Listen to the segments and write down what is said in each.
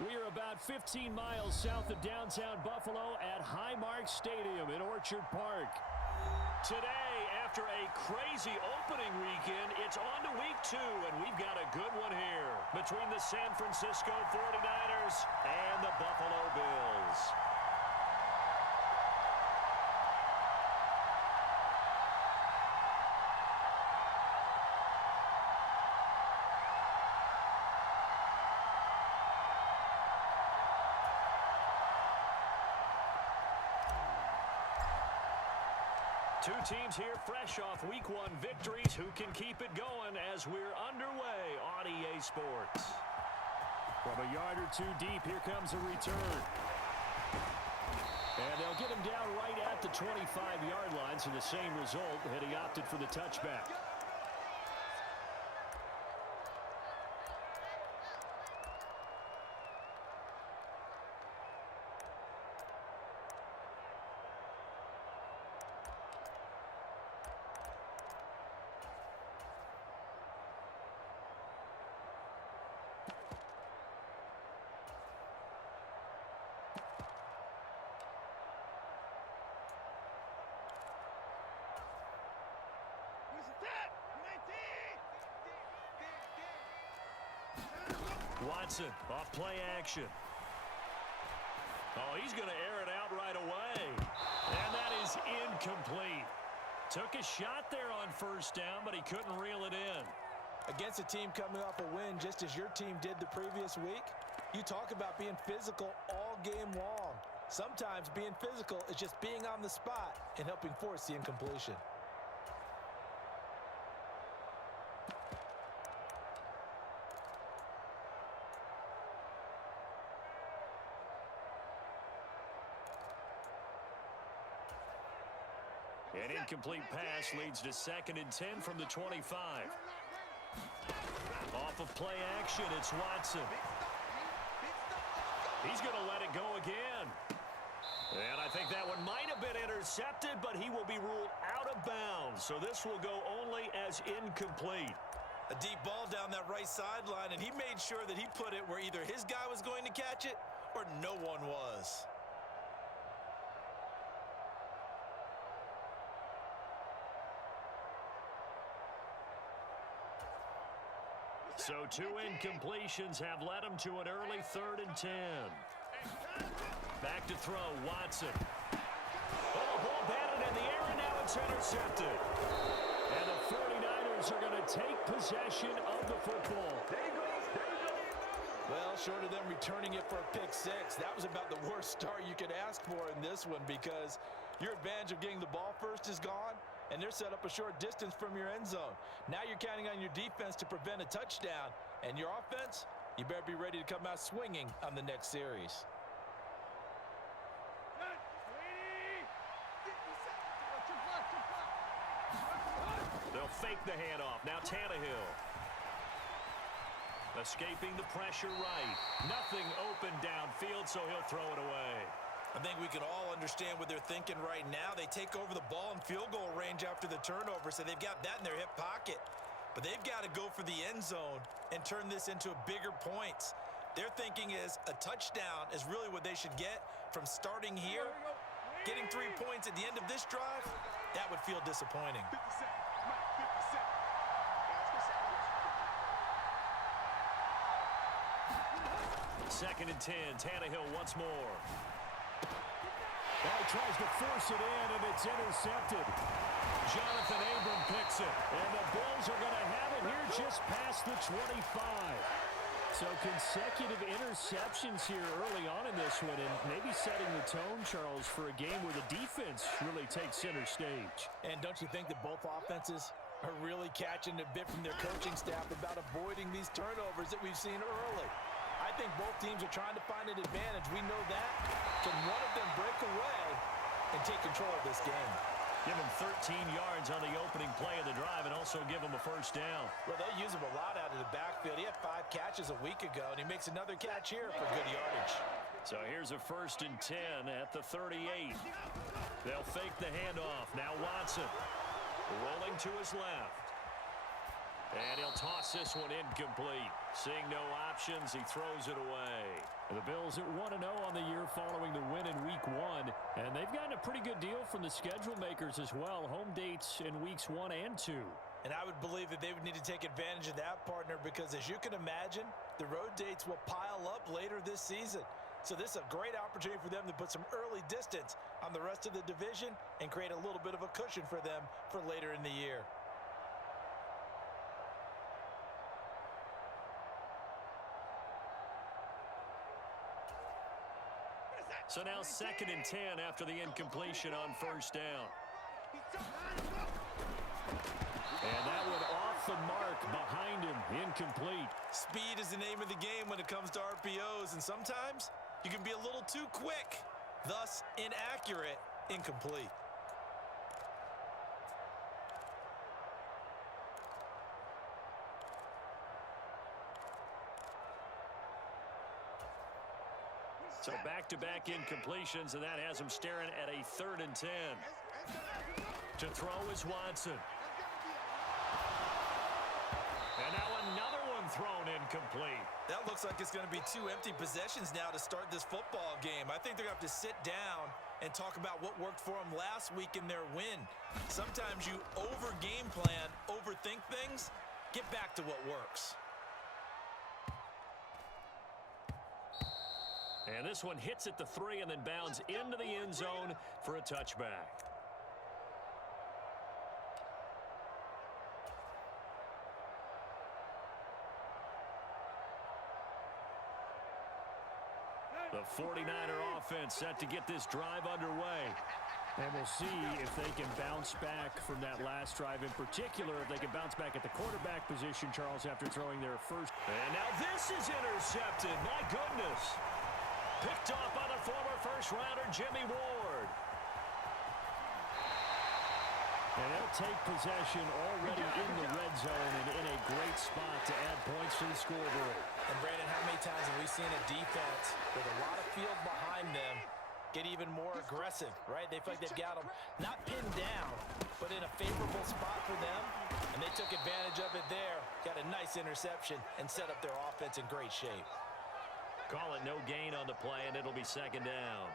We are about 15 miles south of downtown Buffalo at Highmark Stadium in Orchard Park. Today, after a crazy opening weekend, it's on to week 2, and we've got a good one here between the San Francisco 49ers and the Buffalo Bills. Two teams here fresh off Week 1 victories. Who can keep it going as we're underway on EA Sports? From a yard or two deep, here comes a return. And they'll get him down right at the 25-yard line, so the same result, had he opted for the touchback. Watson off play action. Oh, he's going to air it out right away. And that is incomplete. Took a shot there on first down, but he couldn't reel it in. Against a team coming off a win just as your team did the previous week, you talk about being physical all game long. Sometimes being physical is just being on the spot and helping force the incompletion. An incomplete pass leads to 2nd and 10 from the 25. Off of play action, it's Watson. He's going to let it go again. And I think that one might have been intercepted, but he will be ruled out of bounds. So this will go only as incomplete. A deep ball down that right sideline, and he made sure that he put it where either his guy was going to catch it or no one was. So 2 incompletions have led him to an early 3rd and 10. Back to throw, Watson. Oh, ball batted in the air, and now it's intercepted. And the 49ers are going to take possession of the football. There you go. Well, short of them returning it for a pick 6, that was about the worst start you could ask for in this one because your advantage of getting the ball first is gone, and they're set up a short distance from your end zone. Now you're counting on your defense to prevent a touchdown, and your offense, you better be ready to come out swinging on the next series. They'll fake the handoff. Now Tannehill. Escaping the pressure right. Nothing open downfield, so he'll throw it away. I think we can all understand what they're thinking right now. They take over the ball in field goal range after the turnover, so they've got that in their hip pocket. But they've got to go for the end zone and turn this into bigger points. Their thinking is a touchdown is really what they should get from starting here. Getting 3 points at the end of this drive, that would feel disappointing. 2nd and 10, Tannehill once more. Well, he tries to force it in, and it's intercepted. Jonathan Abram picks it, and the Bills are going to have it here just past the 25. So consecutive interceptions here early on in this one, and maybe setting the tone, Charles, for a game where the defense really takes center stage. And don't you think that both offenses are really catching a bit from their coaching staff about avoiding these turnovers that we've seen early? I think both teams are trying to find an advantage. We know that. Can one of them break away and take control of this game? Give him 13 yards on the opening play of the drive and also give him a first down. Well, they use him a lot out of the backfield. He had 5 catches a week ago, and he makes another catch here for good yardage. So here's a 1st and 10 at the 38. They'll fake the handoff. Now Watson rolling to his left. And he'll toss this one incomplete. Seeing no options, he throws it away. The Bills at 1-0 on the year following the win in Week 1. And they've gotten a pretty good deal from the schedule makers as well. Home dates in Weeks 1 and 2. And I would believe that they would need to take advantage of that, partner, because as you can imagine, the road dates will pile up later this season. So this is a great opportunity for them to put some early distance on the rest of the division and create a little bit of a cushion for them for later in the year. So now 2nd and 10 after the incompletion on first down. And that one off the mark behind him, incomplete. Speed is the name of the game when it comes to RPOs, and sometimes you can be a little too quick, thus inaccurate, incomplete. So back-to-back incompletions, and that has him staring at a 3rd and 10. To throw is Watson. And now another one thrown incomplete. That looks like it's going to be 2 empty possessions now to start this football game. I think they're going to have to sit down and talk about what worked for them last week in their win. Sometimes you over-game plan, overthink things, get back to what works. And this one hits at the 3 and then bounds into the end zone for a touchback. The 49er offense set to get this drive underway. And we'll see if they can bounce back from that last drive, in particular, if they can bounce back at the quarterback position, Charles, after throwing their first. And now this is intercepted. My goodness. Picked off by the former first-rounder, Jimmy Ward. And they'll take possession already in the red zone and in a great spot to add points to the scoreboard. And, Brandon, how many times have we seen a defense with a lot of field behind them get even more aggressive, right? They feel like they've got them not pinned down, but in a favorable spot for them, and they took advantage of it there, got a nice interception, and set up their offense in great shape. Call it no gain on the play, and it'll be 2nd down.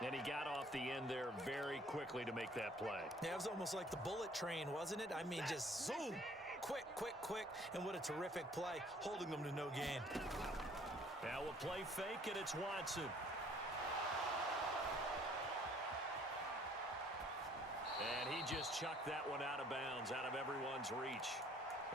And he got off the end there very quickly to make that play. Yeah, it was almost like the bullet train, wasn't it? I mean, just zoom, quick, quick, quick, and what a terrific play, holding them to no gain. Now we'll play fake, and it's Watson. And he just chucked that one out of bounds, out of everyone's reach.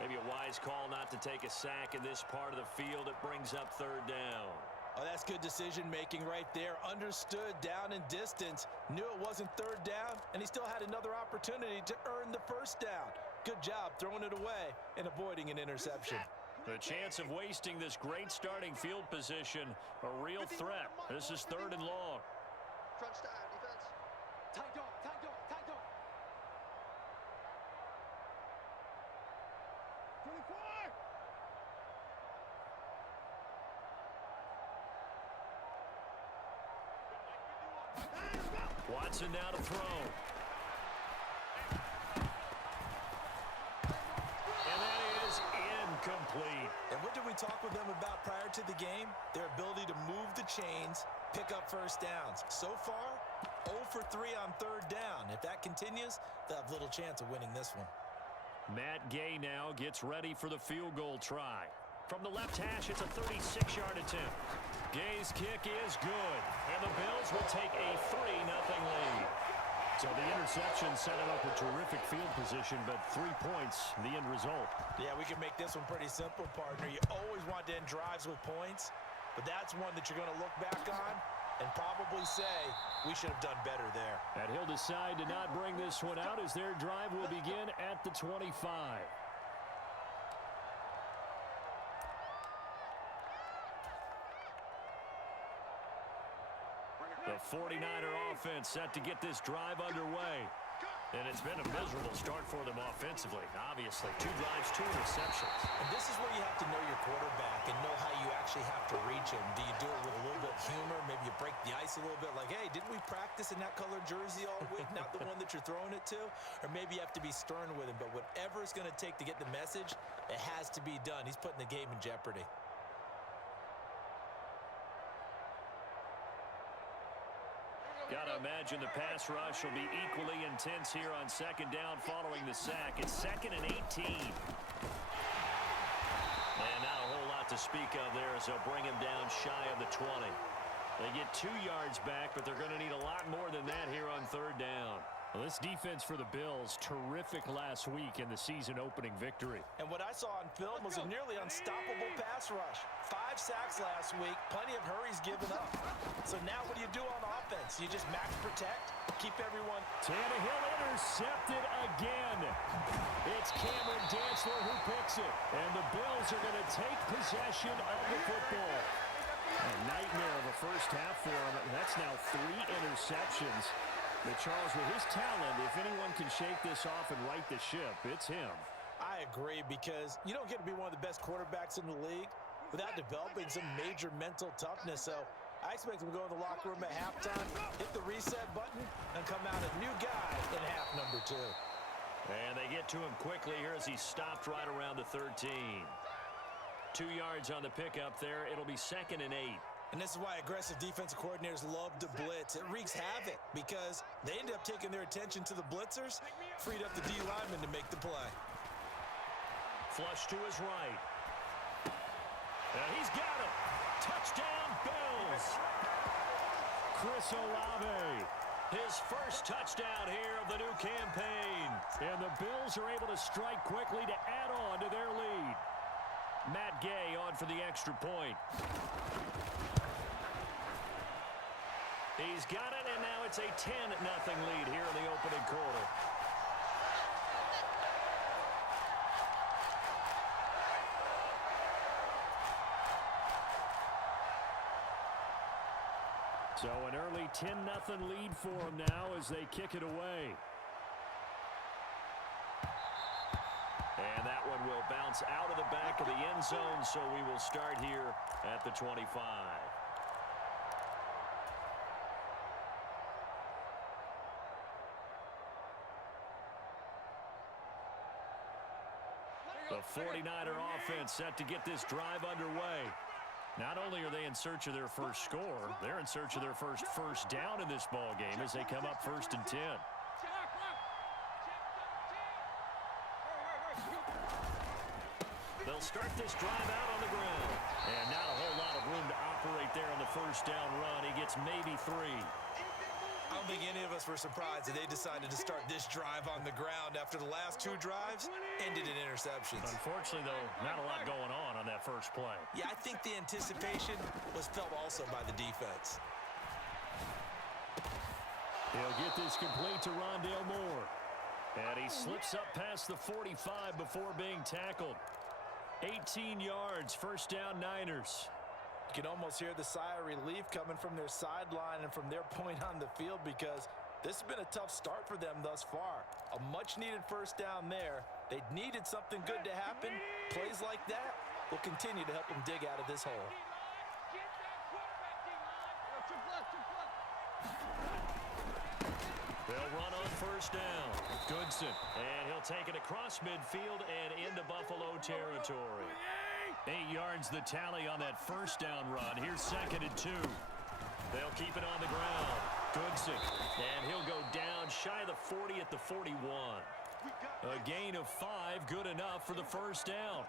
Maybe a wise call not to take a sack in this part of the field. It brings up 3rd down. Oh, that's good decision-making right there. Understood down and distance. Knew it wasn't 3rd down, and he still had another opportunity to earn the 1st down. Good job throwing it away and avoiding an interception. The chance of wasting this great starting field position, a real threat. This is 3rd and long. Crunch time, defense. Tight dog, tight dog, tight dog. 24! Watson now to throw. And that is incomplete. And what did we talk with them about prior to the game? Their ability to move the chains, pick up 1st downs. So far, 0 for 3 on 3rd down. If that continues, they'll have little chance of winning this one. Matt Gay now gets ready for the field goal try. From the left hash, it's a 36-yard attempt. Gay's kick is good, and the Bills will take a 3-0 lead. So the interception set it up a terrific field position, but 3 points, the end result. Yeah, we can make this one pretty simple, partner. You always want to end drives with points, but that's one that you're going to look back on and probably say, we should have done better there. And he'll decide to not bring this one out as their drive will begin at the 25. The 49er offense set to get this drive underway. And it's been a miserable start for them offensively, obviously. 2 drives, 2 interceptions. And this is where you have to know your quarterback and know how you actually have to reach him. Do you do it with a little bit of humor? Maybe you break the ice a little bit like, hey, didn't we practice in that colored jersey all week? Not the one that you're throwing it to? Or maybe you have to be stern with him. But whatever it's going to take to get the message, It has to be done. He's putting the game in jeopardy. Got to imagine the pass rush will be equally intense here on second down following the sack. It's 2nd and 18. And not a whole lot to speak of there as they'll bring him down shy of the 20. They get 2 yards back, but they're going to need a lot more than that here on 3rd down. Well, this defense for the Bills, terrific last week in the season-opening victory. And what I saw on film was a nearly unstoppable pass rush. 5 sacks last week, plenty of hurries given up. So now what do you do on offense? You just max protect, keep everyone. Tannehill intercepted again. It's Cameron Dantzler who picks it. And the Bills are going to take possession of the football. A nightmare of a first half for him. That's now 3 interceptions. But Charles, with his talent, if anyone can shake this off and right the ship, it's him. I agree, because you don't get to be one of the best quarterbacks in the league without developing some major mental toughness. So I expect him to go in the locker room at halftime, hit the reset button, and come out a new guy in half number 2. And they get to him quickly here as he stopped right around the 13. 2 yards on the pickup there. It'll be 2nd and 8. And this is why aggressive defensive coordinators love to blitz. It wreaks havoc because they end up taking their attention to the blitzers, freed up the D lineman to make the play. Flush to his right. And he's got it. Touchdown, Bills. Chris Olave. His first touchdown here of the new campaign. And the Bills are able to strike quickly to add on to their lead. Matt Gay on for the extra point. He's got it, and now it's a 10-0 lead here in the opening quarter. So an early 10-0 lead for them now as they kick it away. And that one will bounce out of the back of the end zone, so we will start here at the 25. The 49er offense set to get this drive underway. Not only are they in search of their first score, they're in search of their first down in this ball game as they come up 1st and 10. They'll start this drive out on the ground. And not a whole lot of room to operate there on the first down run. He gets maybe 3. I don't think any of us were surprised that they decided to start this drive on the ground after the last 2 drives ended in interceptions. Unfortunately, though, not a lot going on that first play. Yeah, I think the anticipation was felt also by the defense. He'll get this complete to Rondale Moore. And he slips up past the 45 before being tackled. 18 yards, first down Niners. You can almost hear the sigh of relief coming from their sideline and from their point on the field because this has been a tough start for them thus far. A much-needed first down there. They needed something good to happen. Plays like that will continue to help them dig out of this hole. They'll run on first down. Goodson. And he'll take it across midfield and into Buffalo territory. 8 yards the tally on that first down run. Here's 2nd and 2. They'll keep it on the ground. Goodson. And he'll go down shy of the 40 at the 41. A gain of 5, good enough for the first down.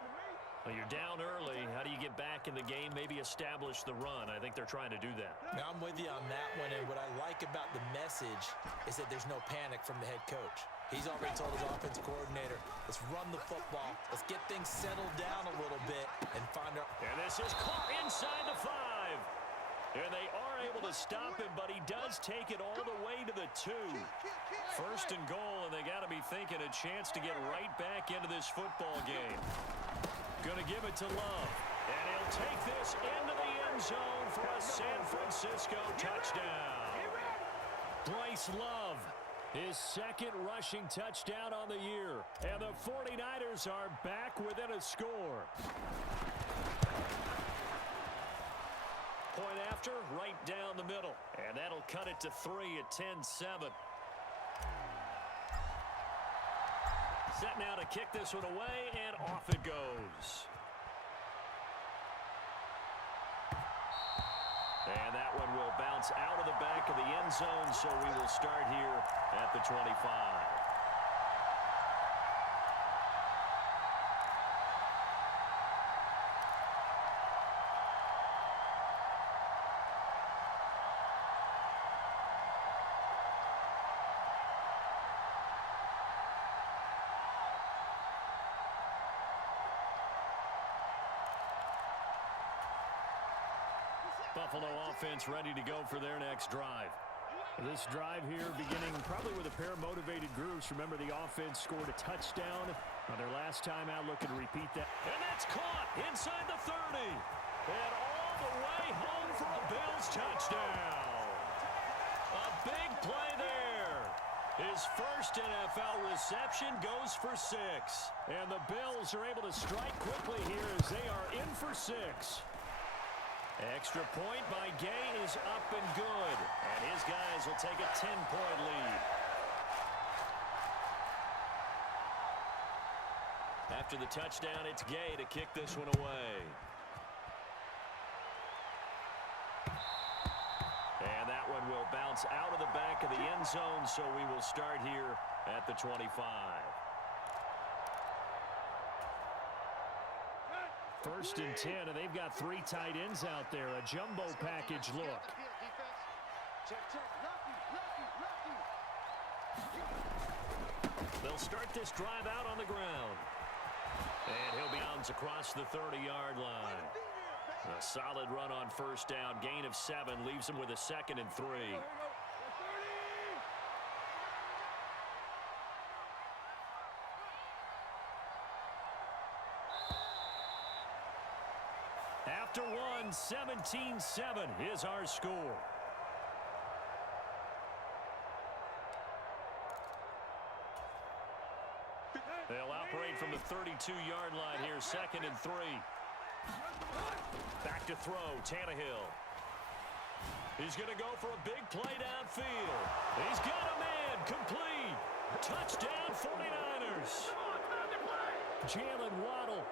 Well, you're down early. How do you get back in the game? Maybe establish the run. I think they're trying to do that. Now, I'm with you on that one, and what I like about the message is that there's no panic from the head coach. He's already told his offensive coordinator, let's run the football, let's get things settled down a little bit, and find our... And this is caught inside the 5. And they are able to stop him, but he does take it all the way to the 2. First and goal, and they got to be thinking a chance to get right back into this football game. Going to give it to Love. And he'll take this into the end zone for a San Francisco touchdown. Bryce Love, his 2nd rushing touchdown on the year. And the 49ers are back within a score. Point after, right down the middle. And that'll cut it to 3 at 10-7. Set now to kick this one away, and off it goes. And that one will bounce out of the back of the end zone, so we will start here at the 25. Buffalo offense ready to go for their next drive. This drive here beginning probably with a pair of motivated groups. Remember, the offense scored a touchdown on their last time out, looking to repeat that. And that's caught inside the 30. And all the way home for a Bills touchdown. A big play there. His first NFL reception goes for 6. And the Bills are able to strike quickly here as they are in for 6. Extra point by Gay is up and good. And his guys will take a 10-point lead. After the touchdown, it's Gay to kick this one away. And that one will bounce out of the back of the end zone, so we will start here at the 25. First and 10, and they've got 3 tight ends out there. A jumbo package look. They'll start this drive out on the ground. And he'll be out across the 30-yard line. A solid run on first down. Gain of 7 leaves him with a 2nd and 3. After one, 17-7 is our score. They'll operate from the 32-yard line here, 2nd and 3. Back to throw, Tannehill. He's going to go for a big play downfield. He's got a man, complete. Touchdown, 49ers. Jalen Waddle,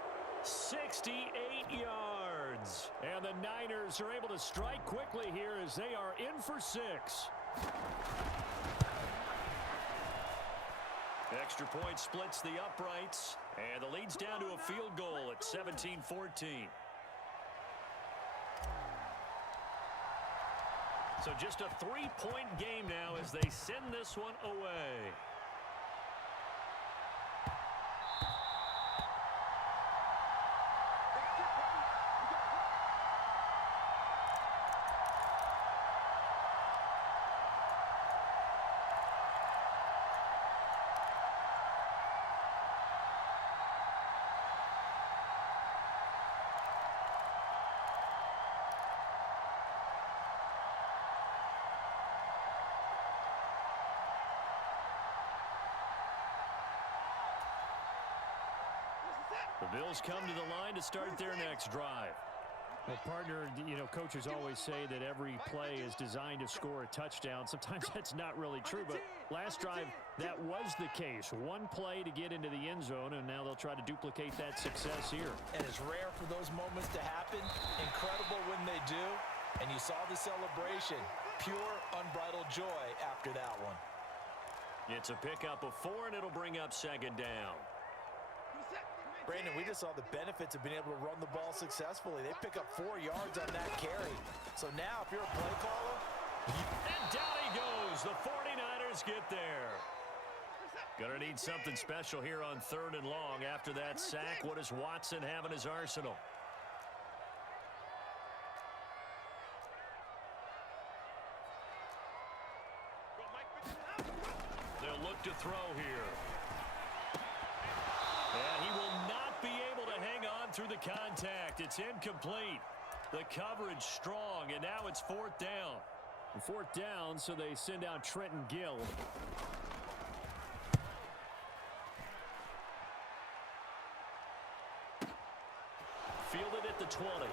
68 yards. And the Niners are able to strike quickly here as they are in for 6. Extra point splits the uprights, and the lead's down to a field goal at 17-14. So just a 3-point game now as they send this one away. The Bills come to the line to start their next drive. Well, partner, you know, coaches always say that every play is designed to score a touchdown. Sometimes that's not really true, but last drive, that was the case. One play to get into the end zone, and now they'll try to duplicate that success here. And it's rare for those moments to happen. Incredible when they do. And you saw the celebration. Pure, unbridled joy after that one. It's a pickup of 4, and it'll bring up 2nd down. Brandon, we just saw the benefits of being able to run the ball successfully. They pick up 4 yards on that carry. So now, if you're a play caller... And down he goes. The 49ers get there. Gonna need something special here on 3rd and long. After that sack, what does Watson have in his arsenal? They'll look to throw here. And he will not be able to hang on through the contact. It's incomplete. The coverage strong, and now it's 4th down. 4th down, so they send out Trenton Gill. Fielded at the 20.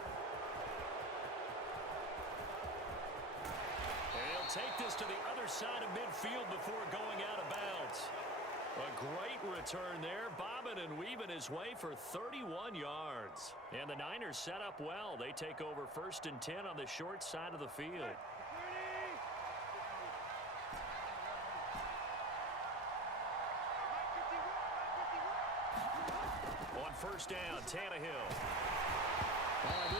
And he'll take this to the other side of midfield before going out of bounds. A great return there, bobbing and weaving his way for 31 yards. And the Niners set up well. They take over 1st and 10 on the short side of the field. On 1st down, Tannehill.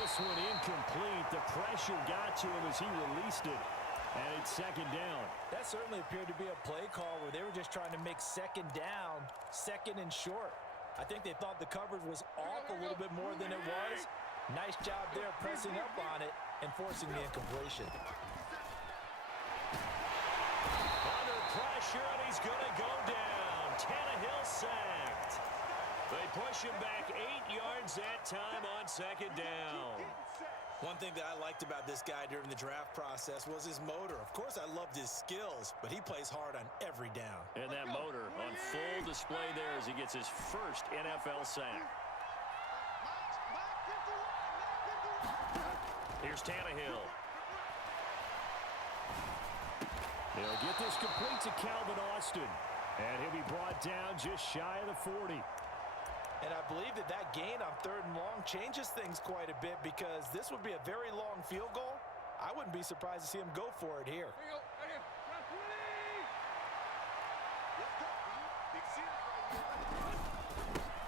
This one incomplete. The pressure got to him as he released it. And it's 2nd down. That certainly appeared to be a play call where they were just trying to make 2nd down, 2nd and short. I think they thought the coverage was off a little bit more than it was. Nice job there pressing up on it and forcing the incompletion. Under pressure, and he's going to go down. Tannehill sacked. They push him back 8 yards that time on 2nd down. One thing that I liked about this guy during the draft process was his motor. Of course, I loved his skills, but he plays hard on every down. And that motor on full display there as he gets his first NFL sack. Here's Tannehill. They'll get this complete to Calvin Austin. And he'll be brought down just shy of the 40. And I believe that that gain on 3rd and long changes things quite a bit because this would be a very long field goal. I wouldn't be surprised to see him go for it here.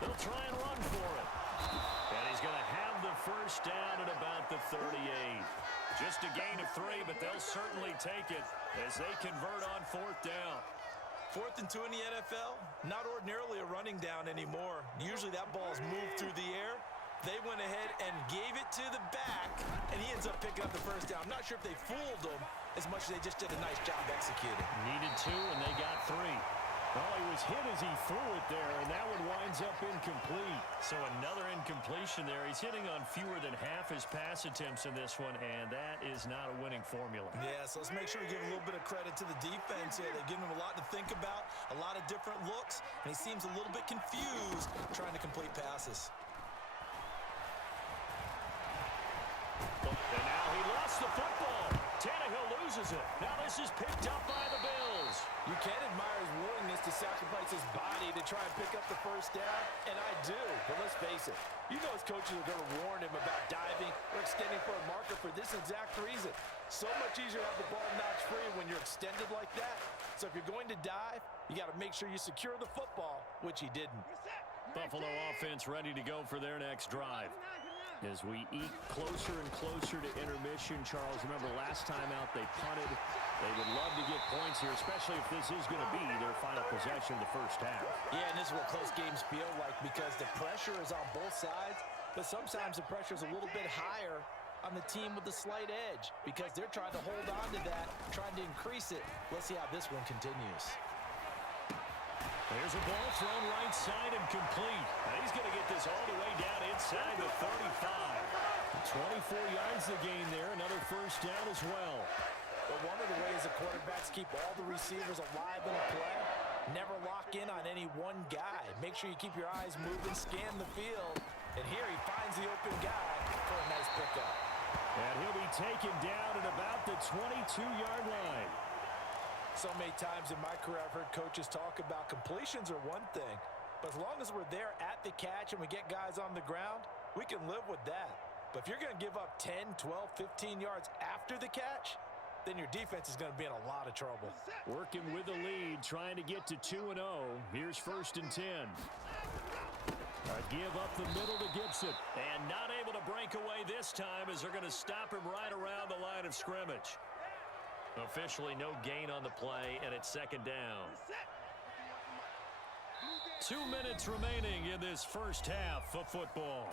They'll try and run for it. And he's going to have the 1st down at about the 38. Just a gain of 3, but they'll certainly take it as they convert on 4th down. 4th and 2 in the NFL, not ordinarily a running down anymore. Usually that ball's moved through the air. They went ahead and gave it to the back, and he ends up picking up the 1st down. I'm not sure if they fooled him as much as they just did a nice job executing. Needed 2, and they got 3. Well, he was hit as he threw it there, and that one winds up incomplete. So another incompletion there. He's hitting on fewer than half his pass attempts in this one, and that is not a winning formula. Yeah, so let's make sure we give a little bit of credit to the defense here. They've given him a lot to think about, a lot of different looks, and he seems a little bit confused trying to complete passes. And now he lost the football. Tannehill loses it. Now this is picked up by the Bills. You can admire his willingness to sacrifice his body to try and pick up the 1st down, and I do. But let's face it, you know his coaches are going to warn him about diving or extending for a marker for this exact reason. So much easier to have the ball notch free when you're extended like that. So if you're going to dive, you got to make sure you secure the football, which he didn't. Buffalo offense ready to go for their next drive. As we eke closer and closer to intermission, Charles, remember last time out they punted. They would love to get points here, especially if this is going to be their final possession of the 1st half. Yeah, and this is what close games feel like because the pressure is on both sides, but sometimes the pressure is a little bit higher on the team with the slight edge because they're trying to hold on to that, trying to increase it. Let's see how this one continues. There's a ball thrown right side and complete. And he's going to get this all the way down inside the 35. 24 yards the gain there. Another 1st down as well. But one of the ways the quarterbacks keep all the receivers alive in a play, never lock in on any one guy. Make sure you keep your eyes moving, scan the field. And here he finds the open guy for a nice pickup. And he'll be taken down at about the 22-yard line. So many times in my career I've heard coaches talk about completions are one thing, but as long as we're there at the catch and we get guys on the ground, we can live with that. But if you're going to give up 10, 12, 15 yards after the catch, then your defense is going to be in a lot of trouble. Working with the lead, trying to get to 2-0. Here's 1st and 10. A give up the middle to Gibson. And not able to break away this time as they're going to stop him right around the line of scrimmage. Officially no gain on the play, and it's 2nd down. 2 minutes remaining in this 1st half of football.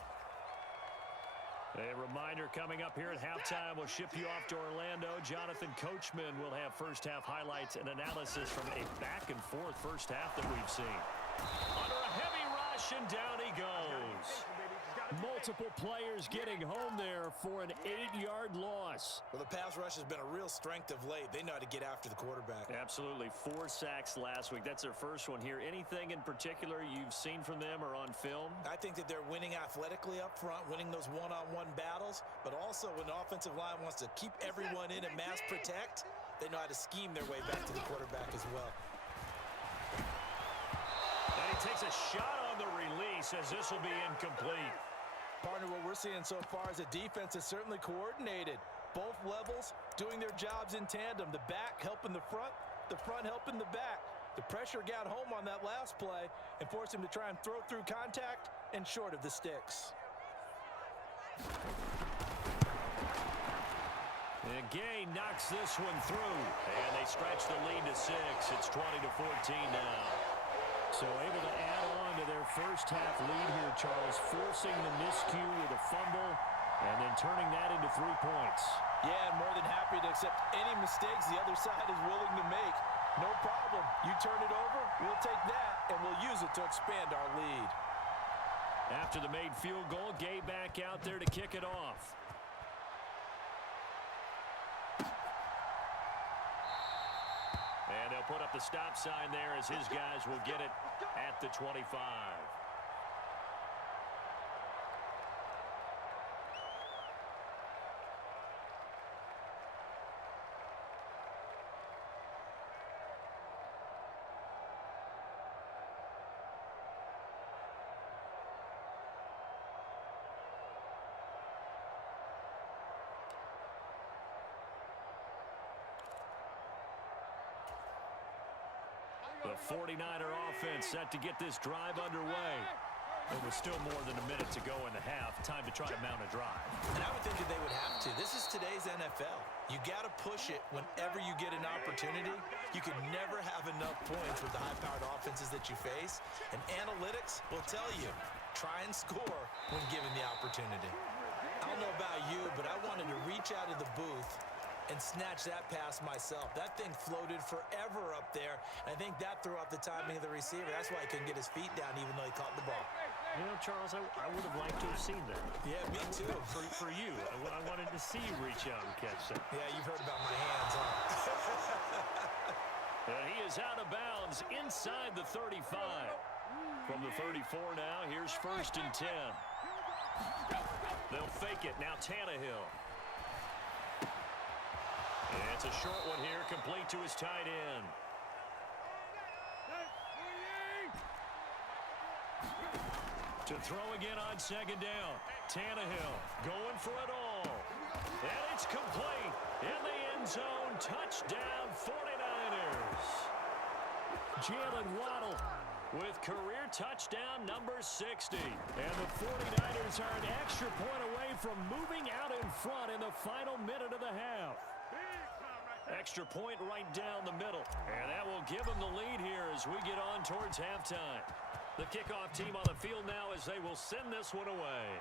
A reminder coming up here at halftime, we'll ship you off to Orlando. Jonathan Coachman will have 1st half highlights and analysis from a back-and-forth 1st half that we've seen. Under a heavy rush, and down he goes. Multiple players getting home there for an 8-yard loss. Well, the pass rush has been a real strength of late. They know how to get after the quarterback. Absolutely. 4 sacks last week. That's their first one here. Anything in particular you've seen from them or on film? I think that they're winning athletically up front, winning those one-on-one battles, but also when the offensive line wants to keep everyone in and mass protect, they know how to scheme their way back to the quarterback as well. takes a shot on the release as this will be incomplete. Partner, what we're seeing so far is the defense is certainly coordinated. Both levels doing their jobs in tandem. The back helping the front helping the back. The pressure got home on that last play and forced him to try and throw through contact and short of the sticks. And Gay knocks this one through, and they stretch the lead to 6. It's 20-14 now. So able to add on to their first half lead here, Charles, forcing the miscue with a fumble and then turning that into 3 points. Yeah, and more than happy to accept any mistakes the other side is willing to make. No problem. You turn it over, we'll take that, and we'll use it to expand our lead. After the made field goal, Gay back out there to kick it off. And they'll put up the stop sign there as his guys will get it at the 25. The 49er offense set to get this drive underway. It was still more than a minute to go in the half. Time to try to mount a drive. And I would think that they would have to. This is today's NFL. You got to push it whenever you get an opportunity. You can never have enough points with the high-powered offenses that you face. And analytics will tell you, try and score when given the opportunity. I don't know about you, but I wanted to reach out of the booth and snatch that pass myself. That thing floated forever up there. I think that threw off the timing of the receiver. That's why he couldn't get his feet down even though he caught the ball. You know, Charles, I would have liked to have seen that. Yeah, me too. For you. I wanted to see you reach out and catch that. Yeah, you've heard about my hands, huh? And he is out of bounds inside the 35. From the 34 now, here's 1st and 10. They'll fake it. Now Tannehill. And it's a short one here, complete to his tight end. To throw again on 2nd down. Tannehill going for it all. And it's complete. In the end zone, touchdown 49ers. Jalen Waddle with career touchdown number 60. And the 49ers are an extra point away from moving out in front in the final minute of the half. Extra point right down the middle. And that will give them the lead here as we get on towards halftime. The kickoff team on the field now as they will send this one away.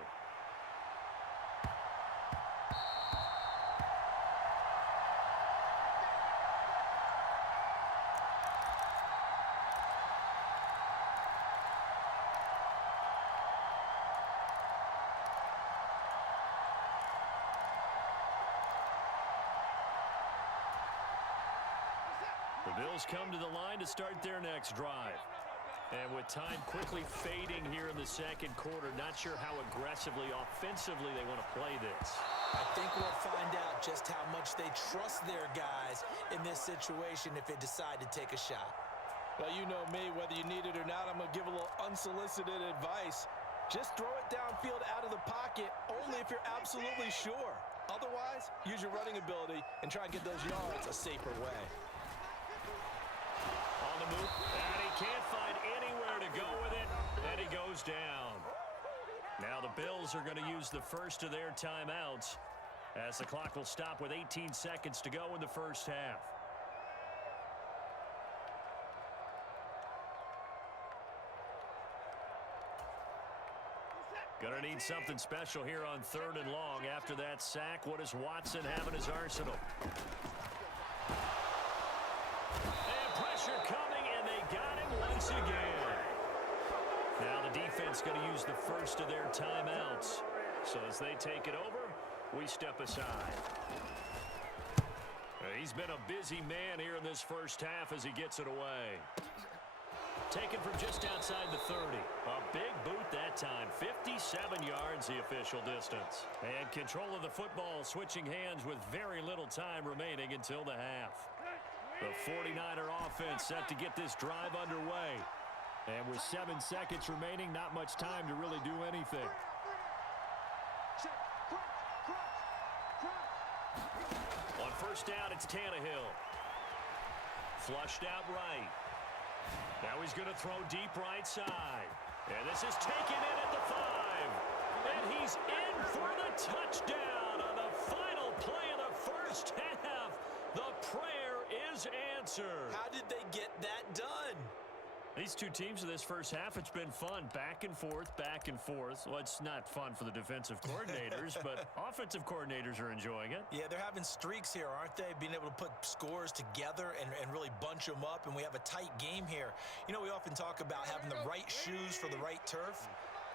The Bills come to the line to start their next drive. And with time quickly fading here in the 2nd quarter, not sure how aggressively, offensively they want to play this. I think we'll find out just how much they trust their guys in this situation if they decide to take a shot. Well, you know me, whether you need it or not, I'm going to give a little unsolicited advice. Just throw it downfield out of the pocket only if you're absolutely sure. Otherwise, use your running ability and try and get those yards a safer way. On the move, and he can't find anywhere to go with it, and he goes down. Now the Bills are going to use the first of their timeouts as the clock will stop with 18 seconds to go in the first half. Gonna need something special here on 3rd and long. After that sack, what does Watson have in his arsenal? And pressure coming, and they got him once again. Now the defense going to use the first of their timeouts. So as they take it over, we step aside. He's been a busy man here in this first half as he gets it away. Taken from just outside the 30. A big boot that time. 57 yards the official distance. And control of the football switching hands with very little time remaining until the half. The 49er offense set to get this drive underway. And with 7 seconds remaining, not much time to really do anything. On first down, it's Tannehill. Flushed out right. Now he's going to throw deep right side. And this is taken in at the 5. And he's in for the touchdown on the final play of the first half. The prayer is answered. How did they get that done? These two teams in this first half, it's been fun. Back and forth, back and forth. Well, it's not fun for the defensive coordinators, but offensive coordinators are enjoying it. Yeah, they're having streaks here, aren't they? Being able to put scores together and really bunch them up, and we have a tight game here. You know, we often talk about having the right shoes for the right turf.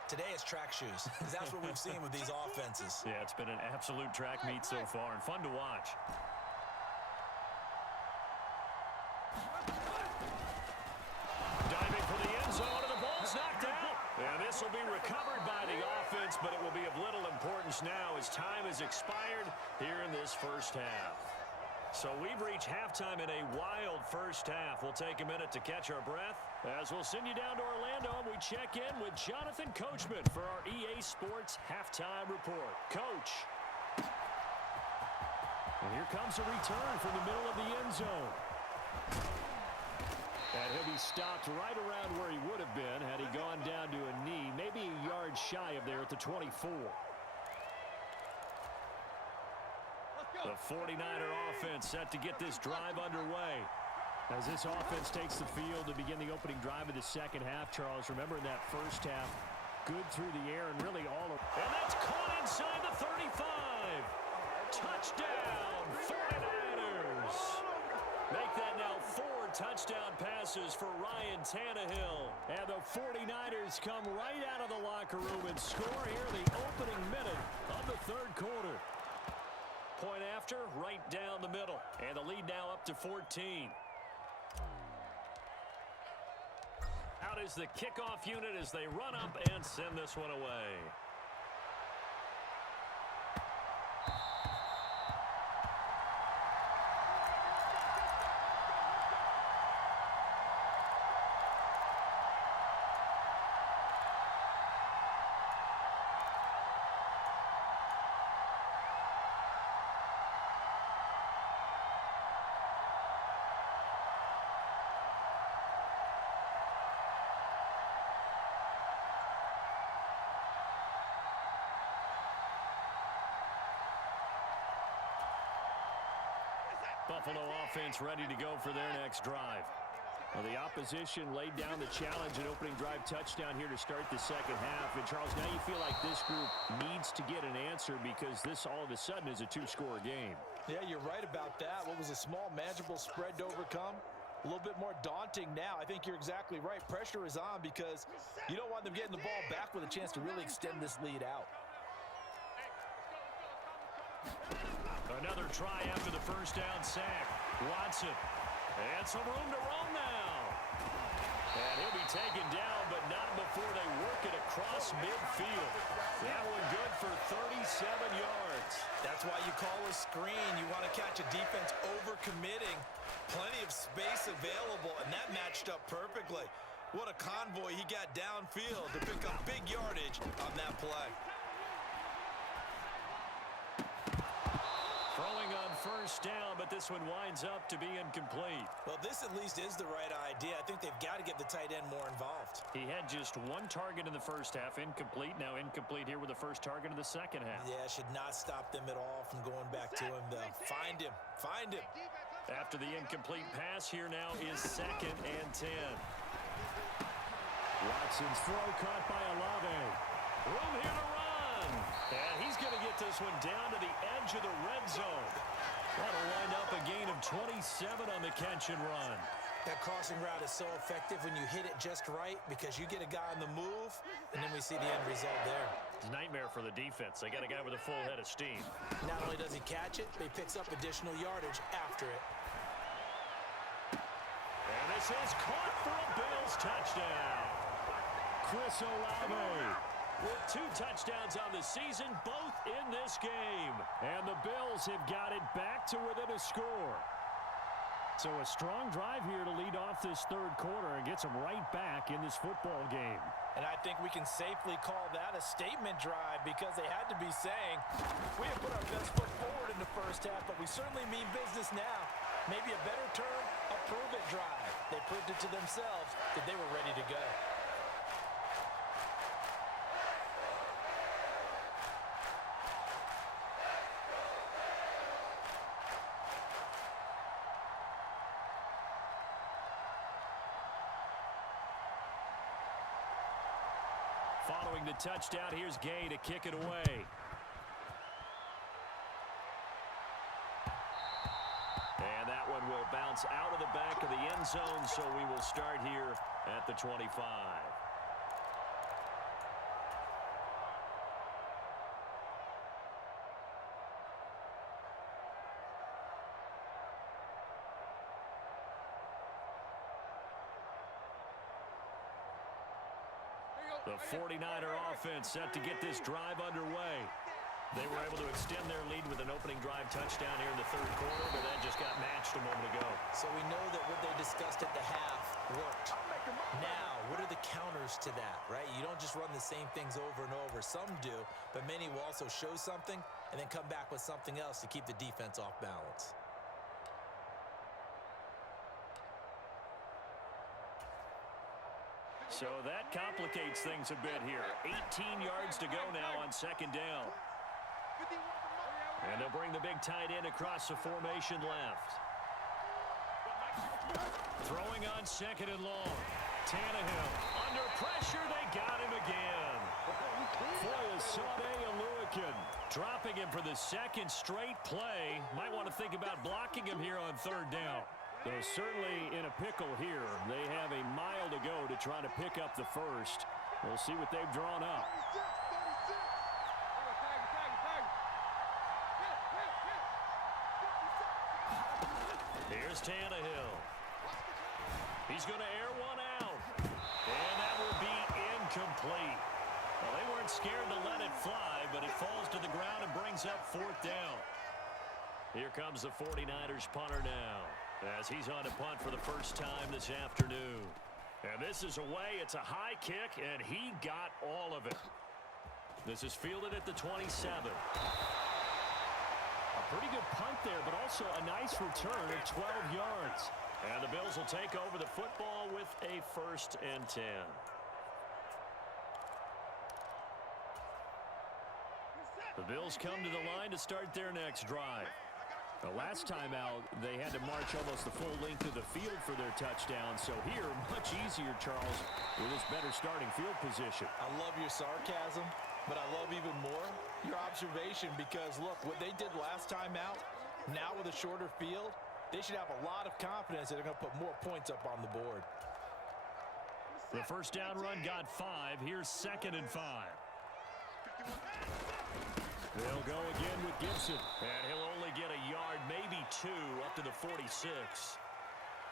Today it's track shoes, because that's what we've seen with these offenses. Yeah, it's been an absolute track meet so far, and fun to watch. Diving for the end zone, and the ball's knocked out. And this will be recovered by the offense, but it will be of little importance now as time has expired here in this first half. So we've reached halftime in a wild first half. We'll take a minute to catch our breath as we'll send you down to Orlando and we check in with Jonathan Coachman for our EA Sports Halftime Report. Coach. And here comes a return from the middle of the end zone. And he'll be stopped right around where he would have been had he gone down to a knee, maybe a yard shy of there at the 24. The 49er offense set to get this drive underway. As this offense takes the field to begin the opening drive of the second half, Charles, remember in that first half, good through the air and really all of... And that's caught inside the 35. Touchdown, 49ers. Make that now 4 touchdown passes for Ryan Tannehill. And the 49ers come right out of the locker room and score here in the opening minute of the third quarter. Point after, right down the middle. And the lead now up to 14. Out is the kickoff unit as they run up and send this one away. Buffalo offense ready to go for their next drive. Well, the opposition laid down the challenge and opening drive touchdown here to start the second half. And, Charles, now you feel like this group needs to get an answer because this all of a sudden is a 2-score game. Yeah, you're right about that. What was a small, manageable spread to overcome? A little bit more daunting now. I think you're exactly right. Pressure is on because you don't want them getting the ball back with a chance to really extend this lead out. Another try after the first down sack. Watson. And some room to roam now. And he'll be taken down, but not before they work it across midfield. That one good for 37 yards. That's why you call a screen. You want to catch a defense overcommitting. Plenty of space available, and that matched up perfectly. What a convoy he got downfield to pick up big yardage on that play. Throwing on first down, but this one winds up to be incomplete. Well, this at least is the right idea. I think they've got to get the tight end more involved. He had just one target in the first half, incomplete. Now incomplete here with the first target of the second half. Yeah, should not stop them at all from going back to him, though. Find him. Find him. After the incomplete pass, here now is 2nd and 10. Watson's throw caught by Olave. Room here to run. And he's going to get this one down to the edge of the red zone. That'll wind up a gain of 27 on the catch and run. That crossing route is so effective when you hit it just right because you get a guy on the move, and then we see the end result there. It's a nightmare for the defense. They got a guy with a full head of steam. Not only does he catch it, but he picks up additional yardage after it. And this is caught for a Bills touchdown. Chris Olave with 2 touchdowns on the season, both in this game. And the Bills have got it back to within a score. So a strong drive here to lead off this third quarter and gets them right back in this football game. And I think we can safely call that a statement drive because they had to be saying, we have put our best foot forward in the first half, but we certainly mean business now. Maybe a better term, a prove-it drive. They proved it to themselves that they were ready to go. Following the touchdown, here's Gay to kick it away. And that one will bounce out of the back of the end zone, so we will start here at the 25. The 49er offense set to get this drive underway. They were able to extend their lead with an opening drive touchdown here in the third quarter, but that just got matched a moment ago. So we know that what they discussed at the half worked. Now, what are the counters to that, right? You don't just run the same things over and over. Some do, but many will also show something and then come back with something else to keep the defense off balance. So that complicates things a bit here. 18 yards to go now on second down. And they'll bring the big tight end across the formation left. Throwing on second and long. Tannehill under pressure. They got him again. Foyesade Aluakin dropping him for the second straight play. Might want to think about blocking him here on third down. They're certainly in a pickle here. They have a mile to go to try to pick up the first. We'll see what they've drawn up. Here's Tannehill. He's going to air one out. And that will be incomplete. Well, they weren't scared to let it fly, but it falls to the ground and brings up fourth down. Here comes the 49ers punter now, as he's on to punt for the first time this afternoon. And this is away. It's a high kick, and he got all of it. This is fielded at the 27. A pretty good punt there, but also a nice return at 12 yards. And the Bills will take over the football with a 1st and 10. The Bills come to the line to start their next drive. The last time out, they had to march almost the full length of the field for their touchdown. So here, much easier, Charles, with this better starting field position. I love your sarcasm, but I love even more your observation because, look, what they did last time out, now with a shorter field, they should have a lot of confidence that they're going to put more points up on the board. The first down run got 5. Here's 2nd and 5. They'll go again with Gibson, and he'll only get a yard, maybe 2, up to the 46.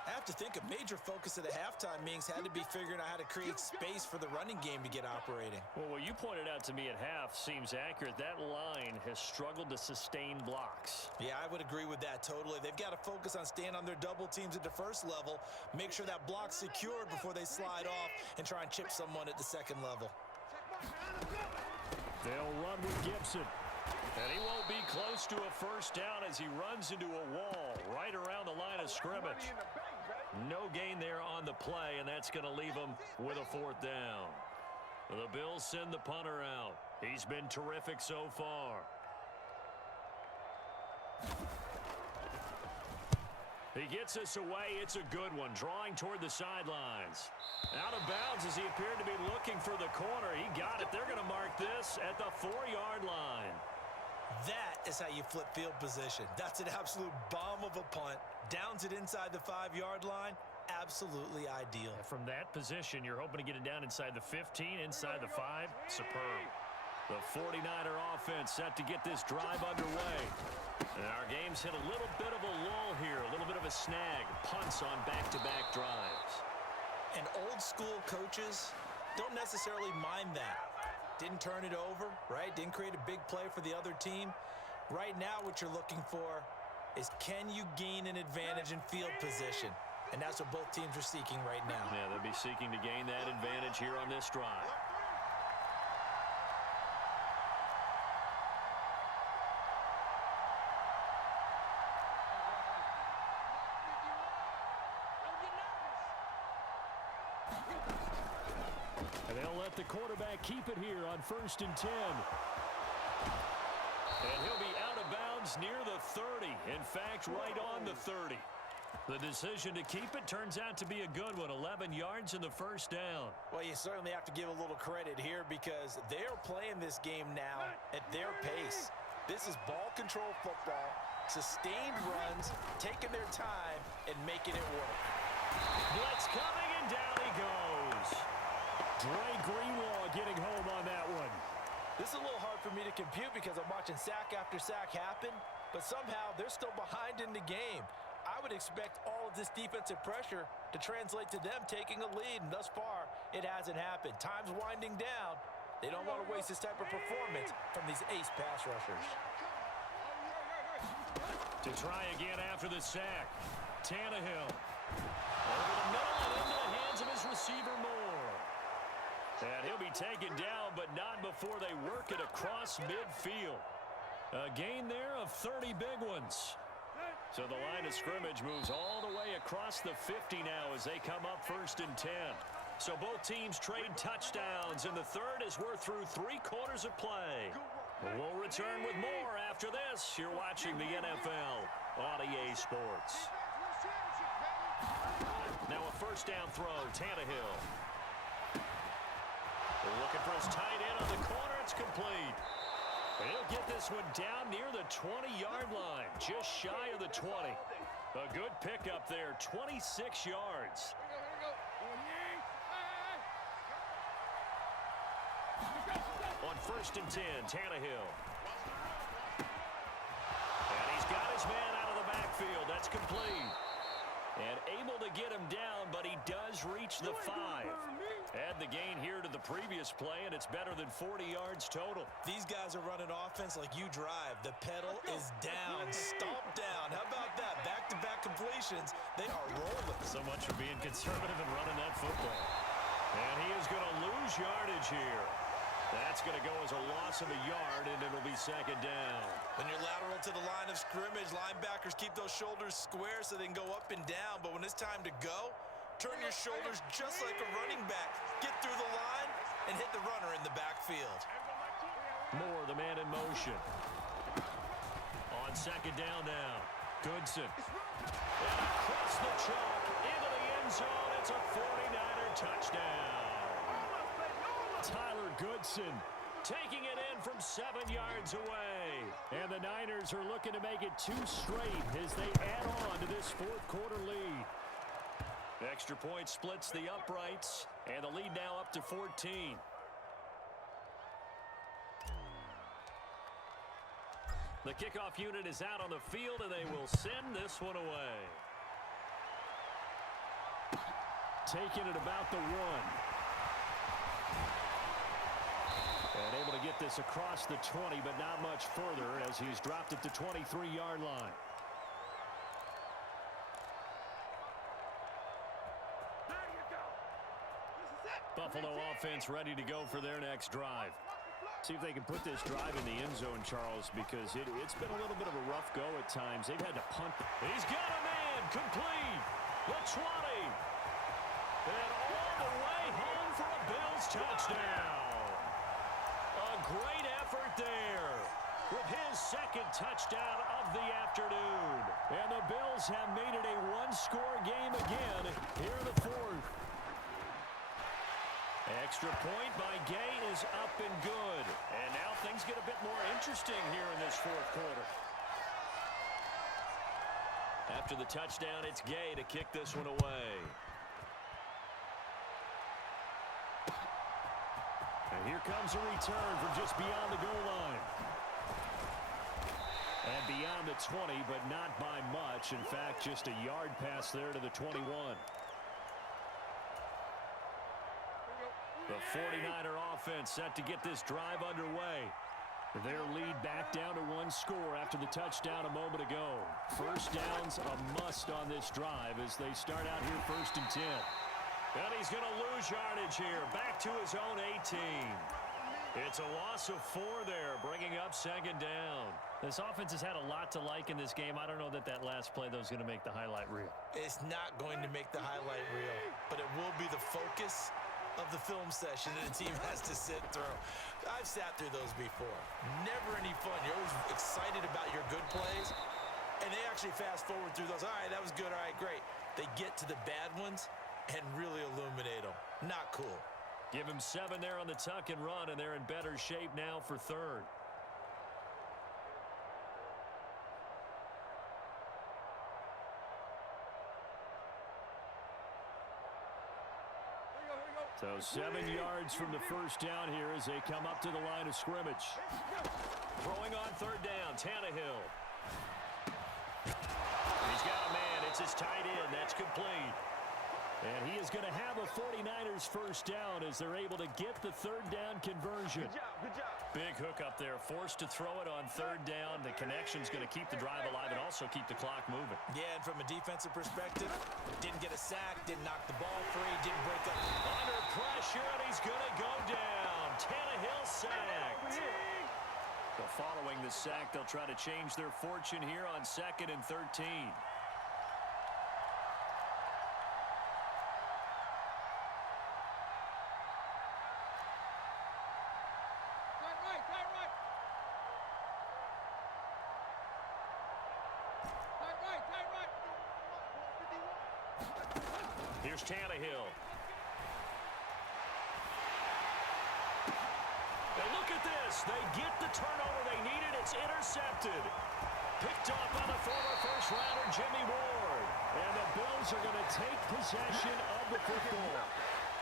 I have to think a major focus of the halftime meetings had to be figuring out how to create space for the running game to get operating. Well, what you pointed out to me at half seems accurate. That line has struggled to sustain blocks. Yeah, I would agree with that totally. They've got to focus on staying on their double teams at the first level, make sure that block's secured before they slide off and try and chip someone at the second level. They'll run with Gibson. And he won't be close to a first down as he runs into a wall right around the line of scrimmage. No gain there on the play, and that's going to leave him with a 4th down. The Bills send the punter out. He's been terrific so far. He gets this away. It's a good one, drawing toward the sidelines. Out of bounds as he appeared to be looking for the corner. He got it. They're going to mark this at the 4-yard line. That is how you flip field position. That's an absolute bomb of a punt. Downs it inside the 5-yard line. Absolutely ideal. From that position, you're hoping to get it down inside the 15, inside the 5. Superb. The 49er offense set to get this drive underway. And our game's hit a little bit of a lull here, a little bit of a snag. Punts on back-to-back drives. And old school coaches don't necessarily mind that. Didn't turn it over, right? Didn't create a big play for the other team. Right now what you're looking for is, can you gain an advantage in field position? And that's what both teams are seeking right now. Yeah, they'll be seeking to gain that advantage here on this drive. And they'll let the quarterback keep it here on 1st and 10. And he'll be out of bounds near the 30. In fact, right on the 30. The decision to keep it turns out to be a good one. 11 yards in the first down. Well, you certainly have to give a little credit here because they're playing this game now at their pace. This is ball control football, sustained runs, taking their time, and making it work. Blitz coming, and down he goes. Dre Greenlaw getting home on that one. This is a little hard for me to compute because I'm watching sack after sack happen, but somehow they're still behind in the game. I would expect all of this defensive pressure to translate to them taking a lead, and thus far, it hasn't happened. Time's winding down. They don't want to waste this type of performance from these ace pass rushers. To try again after the sack. Tannehill. Over the middle and into the hands of his receiver Moore. And he'll be taken down, but not before they work it across midfield. A gain there of 30 big ones. So the line of scrimmage moves all the way across the 50 now as they come up 1st and 10. So both teams trade touchdowns, and the third as we're through 3 quarters of play. We'll return with more after this. You're watching the NFL on EA Sports. Now a first down throw, Tannehill. Looking for his tight end on the corner. It's complete. He'll get this one down near the 20-yard line, just shy of the 20. A good pickup there, 26 yards. On 1st and 10, Tannehill. And he's got his man out of the backfield. That's complete. And able to get him down, but he does reach the 5. Add the gain here to the previous play, and it's better than 40 yards total. These guys are running offense like you drive. The pedal is down, stomp down. How about that? Back-to-back completions. They are rolling. So much for being conservative and running that football. And he is going to lose yardage here. That's going to go as a loss of a yard, and it'll be 2nd down. When you're lateral to the line of scrimmage, linebackers keep those shoulders square so they can go up and down. But when it's time to go, turn your shoulders just like a running back. Get through the line and hit the runner in the backfield. Moore, the man in motion. On 2nd down now. Goodson. And across the chalk into the end zone. It's a 49er touchdown. Tyler Goodson Taking it in from 7 yards away. And the Niners are looking to make it 2 straight as they add on to this 4th quarter lead. Extra point splits the uprights, and the lead now up to 14. The kickoff unit is out on the field, and they will send this one away. Taking it about the 1. And able to get this across the 20, but not much further as he's dropped at the 23-yard line. Buffalo offense ready to go for their next drive. See if they can put this drive in the end zone, Charles, because it's been a little bit of a rough go at times. They've had to punt. He's got a man complete. The 20. And all the way home for a Bills touchdown. A great effort there with his 2nd touchdown of the afternoon. And the Bills have made it a 1-score game again here in the 4th. Extra point by Gay is up and good. And now things get a bit more interesting here in this 4th quarter. After the touchdown, it's Gay to kick this one away. And here comes a return from just beyond the goal line. And beyond the 20, but not by much. In fact, just a yard pass there to the 21. The 49er offense set to get this drive underway. Their lead back down to one score after the touchdown a moment ago. First down's a must on this drive as they start out here 1st and 10. And he's going to lose yardage here. Back to his own 18. It's a loss of 4 there, bringing up 2nd down. This offense has had a lot to like in this game. I don't know that last play, though, is going to make the highlight reel. It's not going to make the highlight reel, but it will be the focus of the film session that the team has to sit through. I've sat through those before. Never any fun. You're always excited about your good plays, and they actually fast forward through those. All right, that was good. All right, great. They get to the bad ones and really illuminate them. Not cool. Give him 7 there on the tuck and run, and they're in better shape now for 3rd. So 7 yards from the first down here as they come up to the line of scrimmage. Throwing on 3rd down, Tannehill. He's got a man. It's his tight end. That's complete. And he is going to have a 49ers first down as they're able to get the 3rd down conversion. Good job, good job. Big hook up there. Forced to throw it on 3rd down. The connection's going to keep the drive alive and also keep the clock moving. Yeah, and from a defensive perspective, didn't get a sack, didn't knock the ball free, didn't break up. Under pressure, and he's going to go down. Tannehill sacked. So following the sack, they'll try to change their fortune here on 2nd and 13. Here's Tannehill. And look at this. They get the turnover they needed. It's intercepted. Picked off by the former first-rounder Jimmy Ward. And the Bills are going to take possession of the football.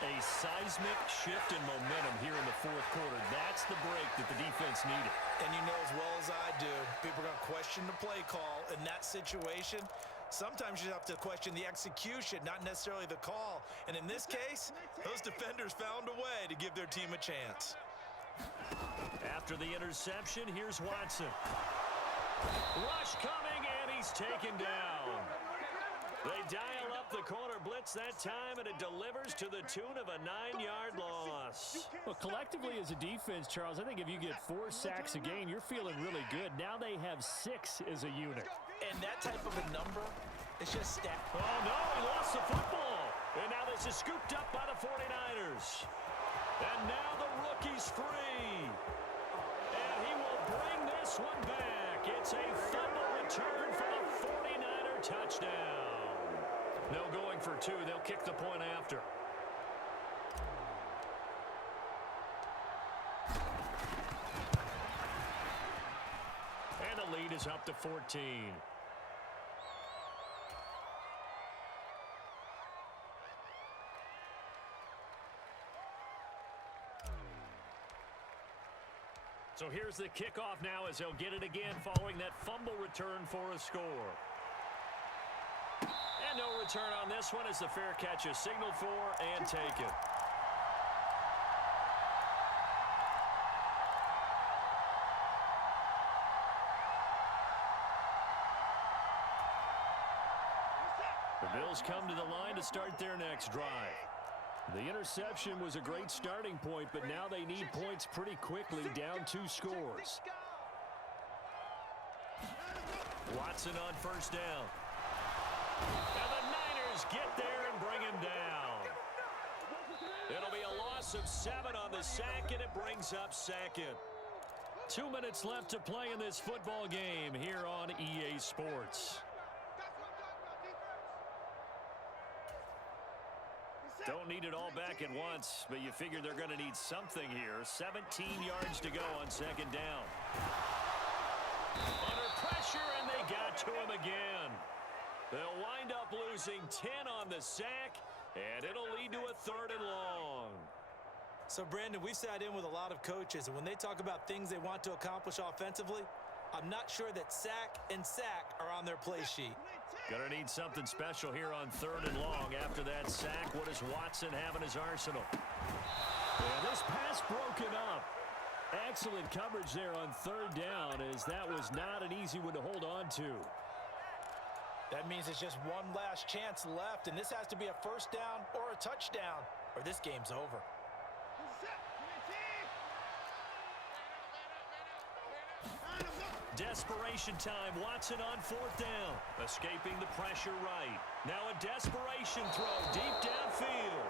A seismic shift in momentum here in the 4th quarter. That's the break that the defense needed. And you know as well as I do, people are going to question the play call in that situation. Sometimes you have to question the execution, not necessarily the call. And in this case, those defenders found a way to give their team a chance. After the interception, here's Watson. Rush coming, and he's taken down. They dial up the corner blitz that time, and it delivers to the tune of a 9-yard loss. Well, collectively as a defense, Charles, I think if you get 4 sacks a game, you're feeling really good. Now they have 6 as a unit. And that type of a number, it's just stat. Oh, no, he lost the football. And now this is scooped up by the 49ers. And now the rookie's free. And he will bring this one back. It's a fumble return for the 49er touchdown. No going for 2. They'll kick the point after. And the lead is up to 14. So here's the kickoff now as they'll get it again following that fumble return for a score. And no return on this one as the fair catch is signaled for and taken. The Bills come to the line to start their next drive. The interception was a great starting point, but now they need points pretty quickly, down 2 scores. Watson on first down. And the Niners get there and bring him down. It'll be a loss of 7 on the sack, and it brings up 2nd. 2 minutes left to play in this football game here on EA Sports. Don't need it all back at once, but you figure they're going to need something here. 17 yards to go on 2nd down. Under pressure, and they got to him again. They'll wind up losing 10 on the sack, and it'll lead to a 3rd and long. So, Brandon, we've sat in with a lot of coaches, and when they talk about things they want to accomplish offensively, I'm not sure that sack and sack are on their play sheet. Gonna need something special here on 3rd and long. After that sack, what does Watson have in his arsenal? And this pass broken up. Excellent coverage there on third down, as that was not an easy one to hold on to. That means it's just one last chance left, and this has to be a first down or a touchdown, or this game's over. Desperation time. Watson on fourth down. Escaping the pressure right. Now a desperation throw deep downfield.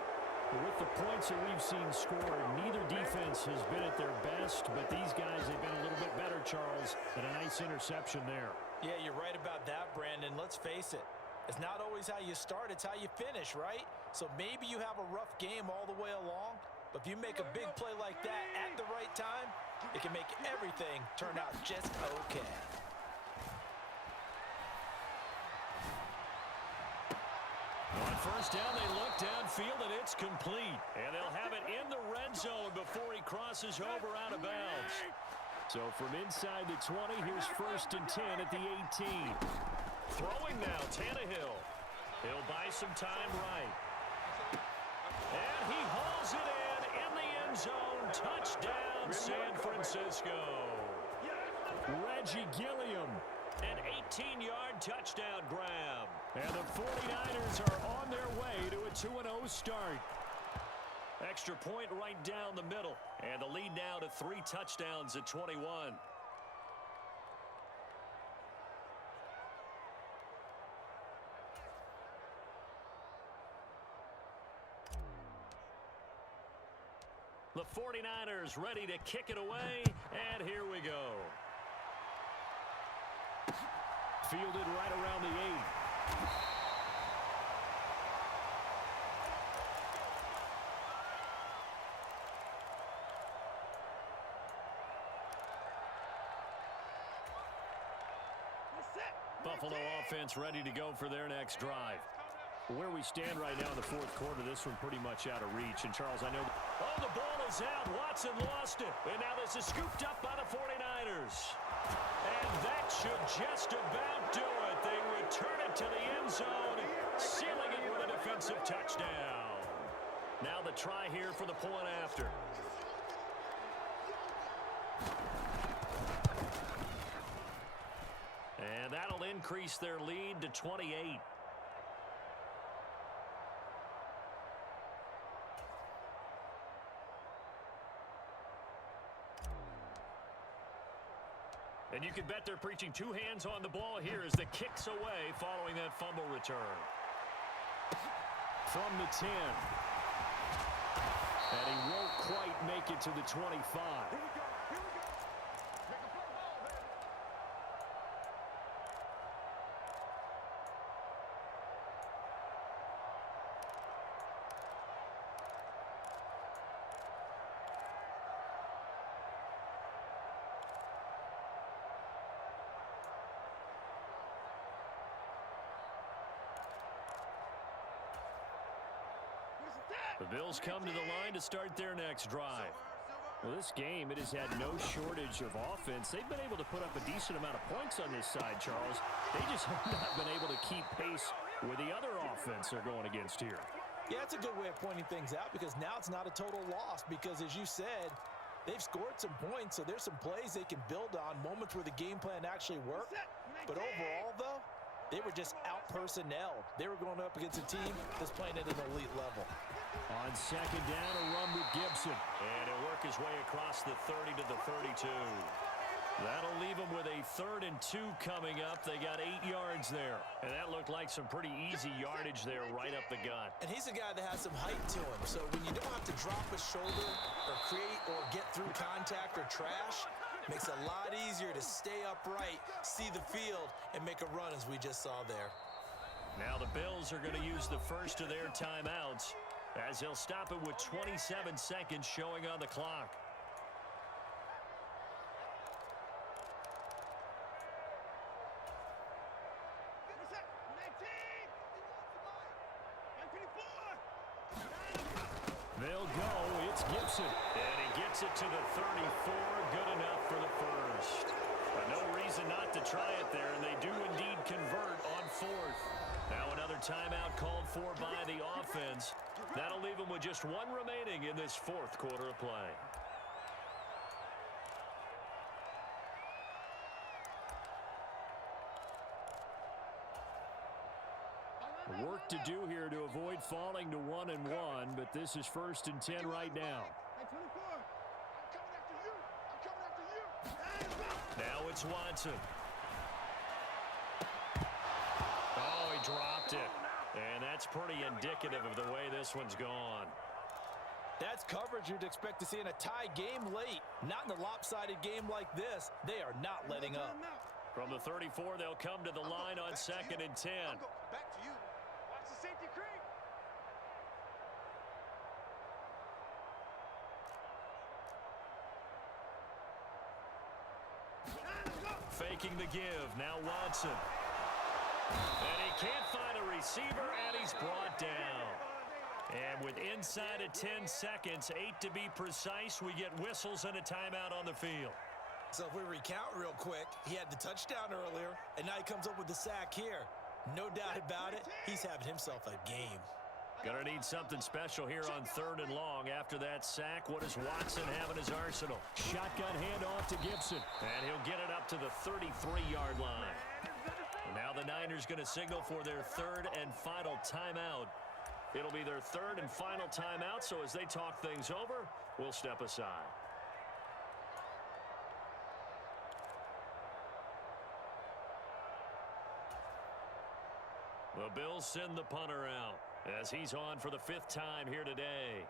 With the points that we've seen scored, neither defense has been at their best, but these guys have been a little bit better, Charles, and a nice interception there. Yeah, you're right about that, Brandon. Let's face it. It's not always how you start, it's how you finish, right? So maybe you have a rough game all the way along, but if you make a big play like that at the right time, it can make everything turn out just okay. On first down, they look downfield, and it's complete. And they'll have it in the red zone before he crosses over out of bounds. So from inside the 20, here's 1st and 10 at the 18. Throwing now, Tannehill. He'll buy some time right. And he hauls it in the end zone. Touchdown, San Francisco. Reggie Gilliam, an 18-yard touchdown grab. And the 49ers are on their way to a 2-0 start. Extra point right down the middle. And the lead now to 3 touchdowns at 21. The 49ers ready to kick it away, and here we go. Fielded right around the 8. Buffalo offense ready to go for their next drive. Where we stand right now in the fourth quarter, this one pretty much out of reach. And, Charles, I know... Oh, the ball is out. Watson lost it. And now this is scooped up by the 49ers. And that should just about do it. They return it to the end zone, sealing it with a defensive touchdown. Now the try here for the point after. And that'll increase their lead to 28. And you can bet they're preaching 2 hands on the ball here as the kick's away following that fumble return. From the 10. And he won't quite make it to the 25. The Bills come to the line to start their next drive. Well, this game, it has had no shortage of offense. They've been able to put up a decent amount of points on this side, Charles. They just have not been able to keep pace with the other offense they're going against here. Yeah, it's a good way of pointing things out because now it's not a total loss because, as you said, they've scored some points, so there's some plays they can build on, moments where the game plan actually worked. But overall, though, they were just out-personnelled. They were going up against a team that's playing at an elite level. On second down, a run with Gibson. And he'll work his way across the 30 to the 32. That'll leave them with a 3rd and 2 coming up. They got 8 yards there. And that looked like some pretty easy yardage there right up the gut. And he's a guy that has some height to him. So when you don't have to drop a shoulder or create or get through contact or trash, it makes it a lot easier to stay upright, see the field, and make a run as we just saw there. Now the Bills are going to use the first of their timeouts as they'll stop it with 27 seconds showing on the clock. They'll go. It's Gibson. And he gets it to the 34. Good enough for the first. No reason not to try it there, and they do indeed convert on 4th. Now another timeout called for by the offense. That'll leave them with just 1 remaining in this 4th quarter of play. Work to do here to avoid falling to 1-1, but this is 1st and 10 right now. Now it's Watson. Oh, he dropped it. And that's pretty indicative of the way this one's gone. That's coverage you'd expect to see in a tie game late. Not in a lopsided game like this. They are not letting up. From the 34, they'll come to the line on 2nd and 10. Back to you. Watch the safety creep. Faking the give. Now Watson. And he can't find a receiver, and he's brought down. And with inside of 10 seconds, 8 to be precise, we get whistles and a timeout on the field. So if we recount real quick, he had the touchdown earlier, and now he comes up with the sack here. No doubt about it, he's having himself a game. Gonna need something special here on 3rd and long. After that sack, what does Watson have in his arsenal? Shotgun handoff to Gibson. And he'll get it up to the 33-yard line. And now the Niners going to signal for their 3rd and final timeout. It'll be their 3rd and final timeout, so as they talk things over, we'll step aside. The Bills send the punter out as he's on for the 5th time here today.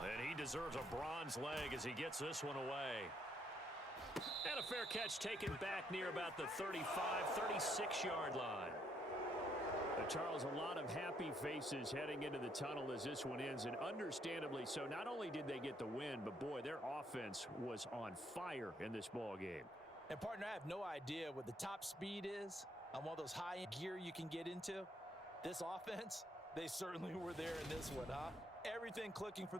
And he deserves a bronze leg as he gets this one away. And a fair catch taken back near about the 35, 36-yard line. Charles, a lot of happy faces heading into the tunnel as this one ends, and understandably so. Not only did they get the win, but boy, their offense was on fire in this ball game. And partner, I have no idea what the top speed is on one of those high-end gear you can get into. This offense, they certainly were there in this one, huh? Everything clicking for